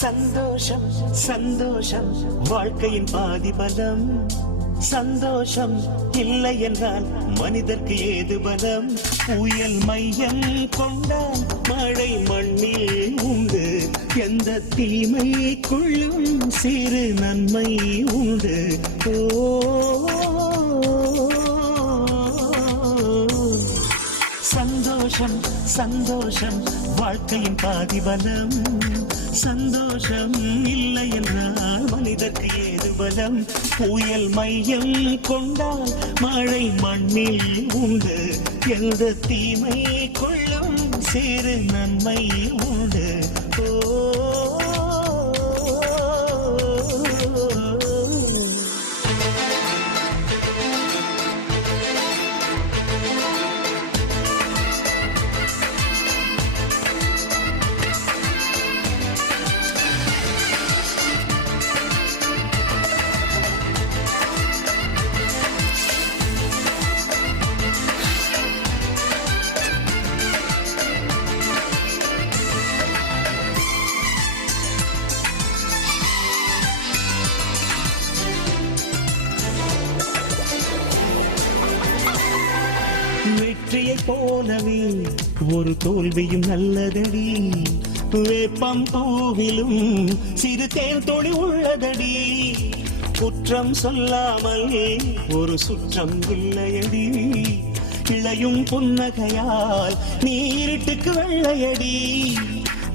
சந்தோஷம் சந்தோஷம் வாழ்க்கையின் பாதி பலம். சந்தோஷம் இல்லை என்றால் மனிதர்க்கு ஏது பலம்? புயல் மையம் கொண்டால் மழை மண்ணில் உண்டு. எந்த தீமைக்குள்ளும் சிறு நன்மை உண்டு. சந்தோஷம் சந்தோஷம் வாழ்க்கையின் பாதி பலம். சந்தோஷம் இல்லை என்றால் மனிதர்க்கு ஏது பலம்? புயல் மையம் கொண்டால் மழை மண்ணில் உண்டு. எந்த தீமை கொள்ளும் சிறு நன்மை உண்டு. வெற்றியை போலவே ஒரு தோல்வியும் நல்லதடி. வேப்பம் பூவிலும் சிறு தேன் தொழி உள்ளதடி. குற்றம் சொல்லாமல் ஒரு சுற்றம் இல்லையடி. இளையும் புன்னகையால் நீரிட்டுக்கு வெள்ளையடி.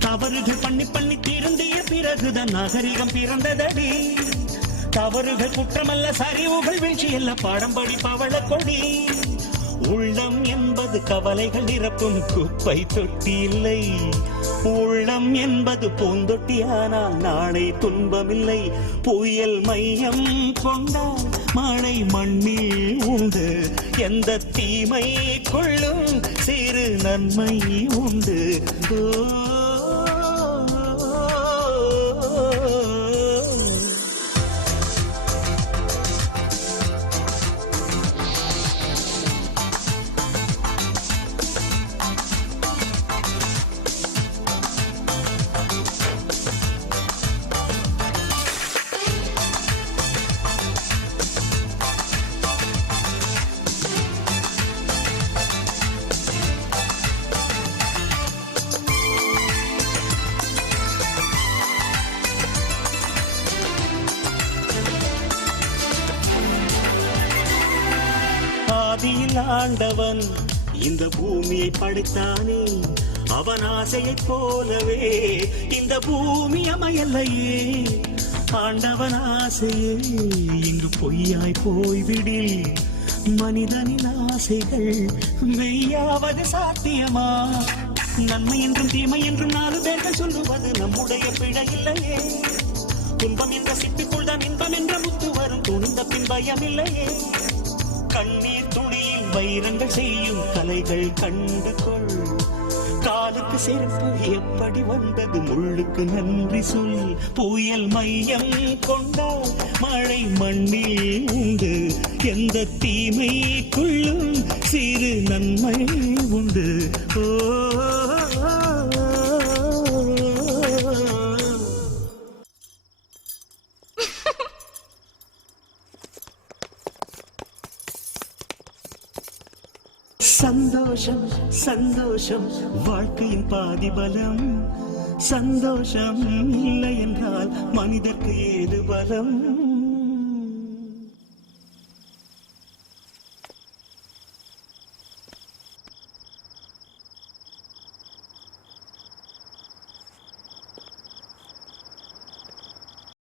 தவறுகள் பண்ணி பண்ணி திருந்திய பிறகுதான் நாகரிகம் பிறந்ததடி. தவறுகள் குற்றமல்ல, சரிவுகள் வீழ்ச்சி அல்ல, பாடம் படி பவள கொடி. உள்ளம் என்பது கவலைகள் நிரப்பும் குப்பை தொட்டி இல்லை. உள்ளம் என்பது பூந்தொட்டியானால் நாளை துன்பமில்லை. புயல் மையம் கொண்டால் மழை மண்ணில் உண்டு. எந்த தீமை கொள்ளும் சிறு நன்மை உண்டு. ஆண்டவன் இந்த பூமியை படைத்தானே, அவன் ஆசையைப் போலவே இந்த பூமி அமையலையே. ஆண்டவன் ஆசையே இங்கு பொய்யாய் போய்விடில், மனிதனின் ஆசைகள் மெய்யாவது சாத்தியமா? நன்மை என்றும் தீமை என்றும் 4 பேர்கள் சொல்லுவது நம்முடைய பிழை இல்லையே. துன்பம் என்ற சிப்பிக்குள் தான் இன்பம் என்ற முத்து வரும், துணிந்த பின் பயம் இல்லையே. கண்ணீர் துணியில் வைரங்கள் செய்யும் கலைகள் கண்டு கொள். காலுக்கு செருப்பு எப்படி வந்தது, முள்ளுக்கு நன்றி சொல். புயல் மையம் கொண்டால் மழை மண்ணில் உண்டு. எந்த தீமைக்குள்ளும் சிறு நன்மை உண்டு. சந்தோஷம் சந்தோஷம் வாழ்க்கையின் பாதி பலம். சந்தோஷம் இல்லை என்றால் மனிதர்க்கு ஏது பலம்?